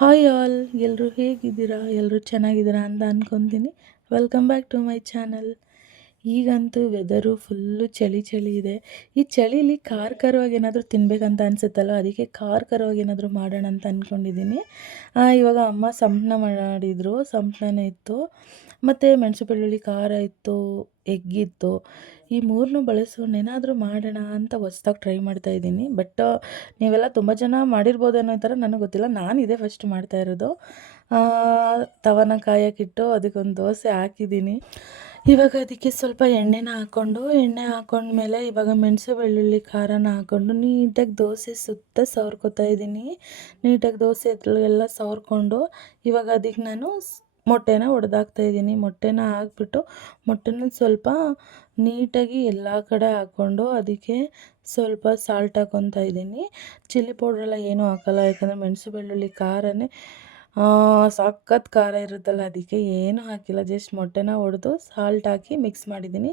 Hi all, ಎಲ್ಲರೂ ಹೇಗಿದ್ದೀರಾ? ಎಲ್ಲರೂ ಚೆನ್ನಾಗಿದ್ದೀರಾ ಅಂತ ಅಂದ್ಕೊತೀನಿ. Welcome back to my channel. ಈಗಂತೂ ವೆದರು ಫುಲ್ಲು ಚಳಿ ಚಳಿ ಇದೆ. ಈ ಚಳಿಲಿ ಖಾರವಾಗಿ ಏನಾದರೂ ತಿನ್ನಬೇಕಂತ ಅನಿಸುತ್ತಲ್ಲ, ಅದಕ್ಕೆ ಖಾರವಾಗಿ ಏನಾದರೂ ಮಾಡೋಣ ಅಂತ ಅಂದ್ಕೊಂಡಿದ್ದೀನಿ. ಇವಾಗ ಅಮ್ಮ ಸಂಪಣ ಮಾಡಿದರು, ಸಂಪಣನೇ ಇತ್ತು, ಮತ್ತು ಮೆಣಸು ಬೆಳ್ಳುಳ್ಳಿ ಖಾರ ಇತ್ತು, ಎಗ್ಗಿತ್ತು. ಈ ಮೂರನ್ನೂ ಬಳಸ್ಕೊಂಡು ಏನಾದರೂ ಮಾಡೋಣ ಅಂತ ಹೊಸ್ದಾಗಿ ಟ್ರೈ ಮಾಡ್ತಾಯಿದ್ದೀನಿ. ಬಟ್ ನೀವೆಲ್ಲ ತುಂಬ ಜನ ಮಾಡಿರ್ಬೋದು ಅನ್ನೋ ಥರ ನನಗೆ ಗೊತ್ತಿಲ್ಲ. ನಾನು ಇದೇ ಫಸ್ಟ್ ಮಾಡ್ತಾ ಇರೋದು. ತವನ ಕಾಯಕ್ಕಿಟ್ಟು ಅದಕ್ಕೊಂದು ದೋಸೆ ಹಾಕಿದ್ದೀನಿ. ಇವಾಗ ಅದಕ್ಕೆ ಸ್ವಲ್ಪ ಎಣ್ಣೆ ಹಾಕ್ಕೊಂಡ್ಮೇಲೆ ಇವಾಗ ಮೆಣಸು ಬೆಳ್ಳುಳ್ಳಿ ಖಾರನ ಹಾಕ್ಕೊಂಡು ನೀಟಾಗಿ ದೋಸೆ ಸುತ್ತ ಸವರ್ಕೊತಾ ಇದ್ದೀನಿ. ನೀಟಾಗಿ ದೋಸೆ ಎಲ್ಲ ಸವರ್ಕೊಂಡು ಇವಾಗ ಅದಕ್ಕೆ ನಾನು ಮೊಟ್ಟೆನ ಒಡೆದಾಕ್ತಾಯಿದ್ದೀನಿ. ಮೊಟ್ಟೆನ ಹಾಕ್ಬಿಟ್ಟು ಮೊಟ್ಟೆನ ಸ್ವಲ್ಪ ನೀಟಾಗಿ ಎಲ್ಲ ಕಡೆ ಹಾಕ್ಕೊಂಡು ಅದಕ್ಕೆ ಸ್ವಲ್ಪ ಸಾಲ್ಟ್ ಹಾಕ್ಕೊತಾ ಇದ್ದೀನಿ. ಚಿಲ್ಲಿ ಪೌಡ್ರೆಲ್ಲ ಏನೂ ಹಾಕಲ್ಲ, ಯಾಕಂದರೆ ಮೆಣಸು ಬೆಳ್ಳುಳ್ಳಿ ಖಾರನೇ ಸಖತ್ ಖಾರ ಇರುತ್ತಲ್ಲ, ಅದಕ್ಕೆ ಏನೂ ಹಾಕಿಲ್ಲ. ಜಸ್ಟ್ ಮೊಟ್ಟೆನ ಒಡೆದು ಸಾಲ್ಟ್ ಹಾಕಿ ಮಿಕ್ಸ್ ಮಾಡಿದ್ದೀನಿ.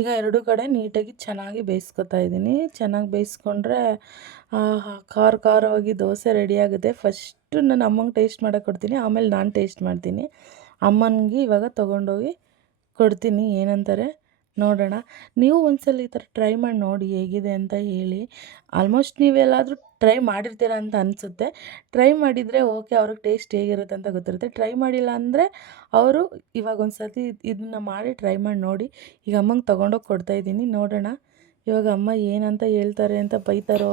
ಈಗ ಎರಡೂ ಕಡೆ ನೀಟಾಗಿ ಚೆನ್ನಾಗಿ ಬೇಯಿಸ್ಕೊತಾ ಇದ್ದೀನಿ. ಚೆನ್ನಾಗಿ ಬೇಯಿಸ್ಕೊಂಡ್ರೆ ಖಾರವಾಗಿ ದೋಸೆ ರೆಡಿ ಆಗುತ್ತೆ. ಫಸ್ಟು ನಾನು ಅಮ್ಮಂಗೆ ಟೇಸ್ಟ್ ಮಾಡೋಕ್ಕೆ ಕೊಡ್ತೀನಿ, ಆಮೇಲೆ ನಾನು ಟೇಸ್ಟ್ ಮಾಡ್ತೀನಿ. ಅಮ್ಮನಿಗೆ ಇವಾಗ ತೊಗೊಂಡೋಗಿ ಕೊಡ್ತೀನಿ, ಏನಂತಾರೆ ನೋಡೋಣ. ನೀವು ಒಂದ್ಸಲ ಈ ಥರ ಟ್ರೈ ಮಾಡಿ ನೋಡಿ ಹೇಗಿದೆ ಅಂತ ಹೇಳಿ. ಆಲ್ಮೋಸ್ಟ್ ನೀವೆಲ್ಲಾದರೂ ಟ್ರೈ ಮಾಡಿರ್ತೀರ ಅಂತ ಅನಿಸುತ್ತೆ. ಟ್ರೈ ಮಾಡಿದರೆ ಓಕೆ, ಅವ್ರಿಗೆ ಟೇಸ್ಟ್ ಹೇಗಿರುತ್ತೆ ಅಂತ ಗೊತ್ತಿರುತ್ತೆ. ಟ್ರೈ ಮಾಡಿಲ್ಲ ಅಂದರೆ ಅವರು ಇವಾಗ ಒಂದು ಸರ್ತಿ ಇದನ್ನ ಮಾಡಿ ಟ್ರೈ ಮಾಡಿ ನೋಡಿ. ಈಗ ಅಮ್ಮಂಗೆ ತೊಗೊಂಡೋಗಿ ಕೊಡ್ತಾಯಿದ್ದೀನಿ, ನೋಡೋಣ ಇವಾಗ ಅಮ್ಮ ಏನಂತ ಹೇಳ್ತಾರೆ ಅಂತ ಬೈತಾರೋ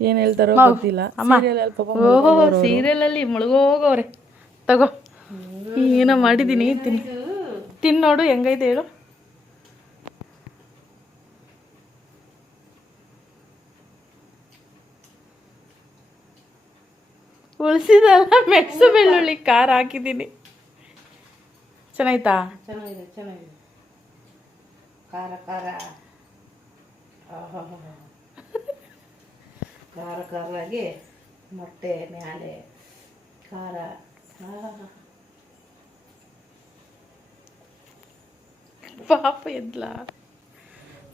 ಏನು ಹೇಳ್ತಾರೋ ಗೊತ್ತಿಲ್ಲ. ಸೀರಿಯಲಲ್ಲಿ ಮುಳುಗೋಗವ್ರೆ. ತಗೋ, ಏನೋ ಮಾಡಿದ್ದೀನಿ, ತಿನ್ನೋಡು ಹೆಂಗೈತೆ ಹೇಳು. ಉಳಿಸಿದಲ್ಲ ಮೆಣಸು ಬೆಳ್ಳುಳ್ಳಿ ಖಾರ ಹಾಕಿದ್ದೀನಿ. ಚೆನ್ನಾಯ್ತಾ? ಚೆನ್ನಾಗಿದೆ. ಖಾರ ಖಾರಾಗಿ ಮೊಟ್ಟೆ ಮ್ಯಾಲೆ ಖಾರ. ಪಾಪ ಎದ್ಲ.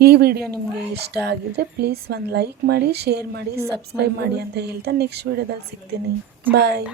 ಈ ವಿಡಿಯೋ ನಿಮಗೆ ಇಷ್ಟ ಆಗಿದ್ರೆ ಪ್ಲೀಸ್ ಒಂದು ಲೈಕ್ ಮಾಡಿ, ಶೇರ್ ಮಾಡಿ, ಸಬ್ಸ್ಕ್ರೈಬ್ ಮಾಡಿ ಅಂತ ಹೇಳ್ತಾ ನೆಕ್ಸ್ಟ್ ವಿಡಿಯೋದಲ್ಲಿ ಸಿಗ್ತೀನಿ. ಬಾಯ್.